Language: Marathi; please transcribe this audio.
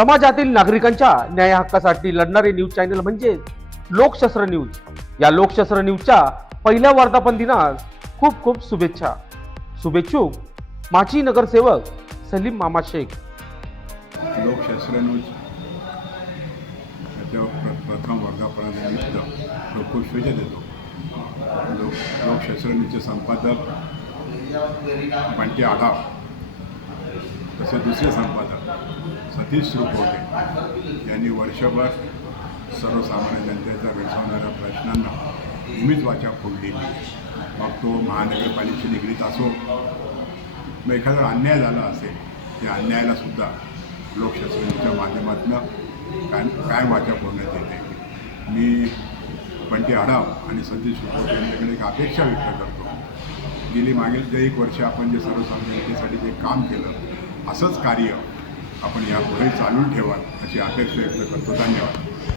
समाजातील नागरिकांच्या न्याय हक्कासाठी लढणारे न्यूज चॅनल म्हणजे लोकशास्त्र न्यूज। या लोकशास्त्र न्यूजच्या पहिल्या वर्धापन दिनास खूप खूप शुभेच्छा। शुभेच्छुक माजी नगरसेवक सलीम मामा शेख। लोकशास्त्र न्यूज प्रथम वर्धापनानिमित्त खूप शुभेच्छा देतो। लोकशास्त्र न्यूजचे संपादक बंटी आढाव, तसेच दुसरे संपादक सतीश श्रुकोटे यांनी वर्षभर सर्वसामान्य जनतेचा भेडसावणाऱ्या प्रश्नांना नेहमीच वाचा फोडली। मग तो महानगरपालिकेशी निगडीत असो, मग एखादा अन्याय झाला असेल, त्या अन्यायाला सुद्धा लोकशास्त्राच्या माध्यमातून काय वाचा फोडण्यात येते। मी बंटी आढाव आणि सतीश श्रुकोटे यांच्याकडे एक अपेक्षा व्यक्त करतो। गेली मागील 1 वर्ष आपण जे सर्वसामान्य जनतेसाठी जे काम केलं, असंच कार्य आपण यापुढे चालू ठेवाल अशी अपेक्षा व्यक्त करतो। धन्यवाद।